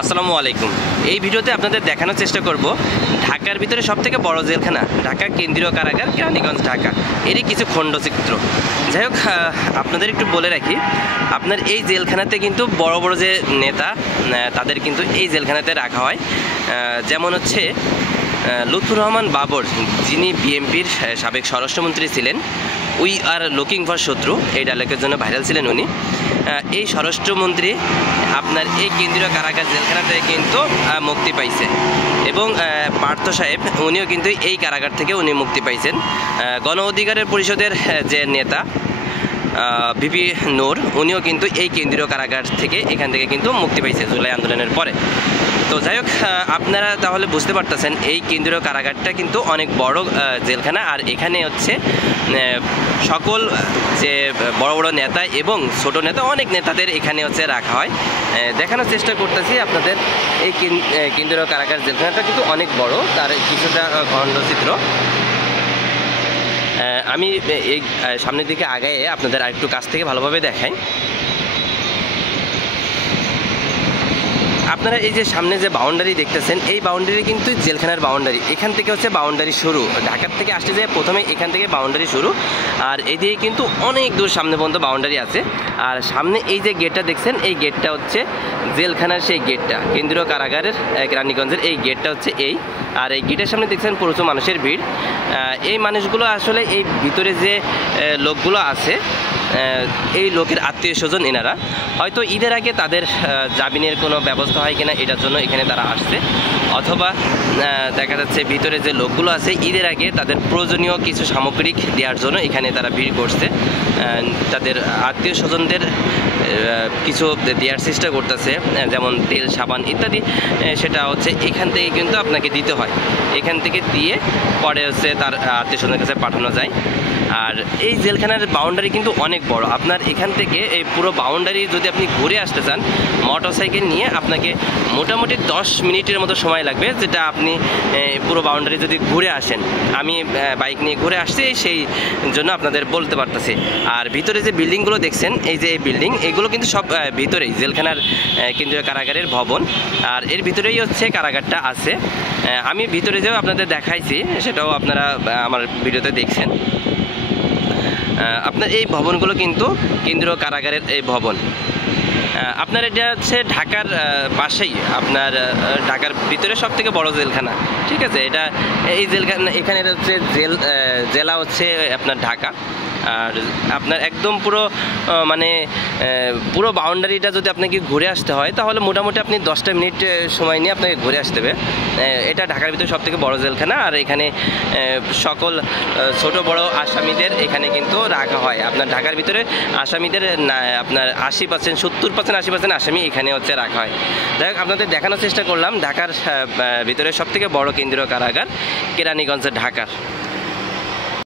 আসসালামু আলাইকুম। এই ভিডিওতে আপনাদের দেখানোর চেষ্টা করব ঢাকার ভিতরে সবথেকে বড় জেলখানা ঢাকা কেন্দ্রীয় কারাগার কেরানীগঞ্জ ঢাকা, এরই কিছু খণ্ডচিত্র। যাই হোক, আপনাদের একটু বলে রাখি, আপনার এই জেলখানাতে কিন্তু বড় বড় যে নেতা তাদের কিন্তু এই জেলখানাতে রাখা হয়। যেমন হচ্ছে লুৎফুর রহমান বাবর, যিনি বিএনপির সাবেক স্বরাষ্ট্রমন্ত্রী ছিলেন। উই আর লুকিং ফর শত্রু এই ডায়লগের জন্য ভাইরাল ছিলেন উনি। এই স্বরাষ্ট্রমন্ত্রী আপনার এই কেন্দ্রীয় কারাগার জেলখানাতে কিন্তু মুক্তি পাইছে, এবং পার্থ সাহেব উনিও কিন্তু এই কারাগার থেকে উনি মুক্তি পাইছেন। গণ অধিকারের পরিষদের যে নেতা ভিপি নূর, উনিও কিন্তু এই কেন্দ্রীয় কারাগার থেকে এখান থেকে কিন্তু মুক্তি পাইছে জুলাই আন্দোলনের পরে। তো যাই হোক, আপনারা তাহলে বুঝতে পারতেছেন এই কেন্দ্রীয় কারাগারটা কিন্তু অনেক বড় জেলখানা, আর এখানে হচ্ছে সকল যে বড় বড় নেতা এবং ছোট নেতা অনেক নেতাদের এখানে হচ্ছে রাখা হয়। দেখানোর চেষ্টা করতেছি আপনাদের এই কেন্দ্রীয় কারাগার জেলখানাটা কিন্তু অনেক বড়, তার কিছুটা খণ্ডচিত্র আমি এই সামনের দিকে আগায় আপনাদের আরেকটু কাছ থেকে ভালোভাবে দেখাই। আপনারা এই যে সামনে যে বাউন্ডারি দেখতেছেন, এই বাউন্ডারি কিন্তু জেলখানার বাউন্ডারি। এখান থেকে হচ্ছে বাউন্ডারি শুরু, ঢাকার থেকে আসতে যায় প্রথমে এখান থেকে বাউন্ডারি শুরু, আর এদিকে কিন্তু অনেক দূর সামনে পর্যন্ত বাউন্ডারি আছে। আর সামনে এই যে গেটটা দেখছেন, এই গেটটা হচ্ছে জেলখানার সেই গেটটা, কেন্দ্রীয় কারাগারের কেরানীগঞ্জের এই গেটটা হচ্ছে এই। আর এই গেটের সামনে দেখছেন প্রচুর মানুষের ভিড়। এই মানুষগুলো আসলে এই ভিতরে যে লোকগুলো আছে, এই লোকের আত্মীয় স্বজন, এনারা হয়তো ঈদের আগে তাদের জামিনের কোনো ব্যবস্থা হয় কিনা এটার জন্য এখানে তারা আসছে, অথবা দেখা যাচ্ছে ভিতরে যে লোকগুলো আছে ঈদের আগে তাদের প্রয়োজনীয় কিছু সামগ্রিক দেওয়ার জন্য এখানে তারা ভিড় করছে, তাদের আত্মীয় স্বজনদের কিছু দেওয়ার চেষ্টা করতেছে, যেমন তেল সাবান ইত্যাদি। সেটা হচ্ছে এখান থেকে কিন্তু আপনাকে দিতে হয়, এখান থেকে দিয়ে পরে হচ্ছে তার আত্মীয় স্বজনের কাছে পাঠানো যায়। আর এই জেলখানার বাউন্ডারি কিন্তু অনেক বড়। আপনার এখান থেকে এই পুরো বাউন্ডারি যদি আপনি ঘুরে আসতে চান মোটরসাইকেল নিয়ে, আপনাকে মোটামুটি 10 মিনিটের মতো সময় লাগবে, যেটা আপনি পুরো বাউন্ডারি যদি ঘুরে আসেন। আমি বাইক নিয়ে ঘুরে আসছি, সেই জন্য আপনাদের বলতে পারতেছি। আর ভিতরে যে বিল্ডিংগুলো দেখছেন, এই যে বিল্ডিং, এগুলো কিন্তু সব ভিতরেই জেলখানার কেন্দ্রীয় কারাগারের ভবন, আর এর ভিতরেই হচ্ছে কারাগারটা আছে। আমি ভিতরে যেও আপনাদের দেখাইছি, সেটাও আপনারা আমার ভিডিওতে দেখছেন। আপনার এই ভবনগুলো কিন্তু কেন্দ্রীয় কারাগারের এই ভবন। আপনার এটা হচ্ছে ঢাকার পাশেই, আপনার ঢাকার ভিতরে সব থেকে বড় জেলখানা, ঠিক আছে। এটা এই জেলখানা, এখানে হচ্ছে জেলা হচ্ছে আপনার ঢাকা। আর আপনার একদম পুরো মানে পুরো বাউন্ডারিটা যদি আপনাকে ঘুরে আসতে হয়, তাহলে মোটামুটি আপনি 10টা মিনিট সময় নিয়ে আপনাকে ঘুরে আসতে হবে। এটা ঢাকার ভিতরে সব থেকে বড় জেলখানা, আর এখানে সকল ছোট বড় আসামিদের এখানে কিন্তু রাখা হয়। আপনার ঢাকার ভিতরে আসামিদের আপনার 80%, 70%, 80% আসামি এখানে হচ্ছে রাখা হয়। যাই হোক, আপনাদের দেখানোর চেষ্টা করলাম ঢাকার ভিতরে সব থেকে বড় কেন্দ্রীয় কারাগার কেরানীগঞ্জের ঢাকার।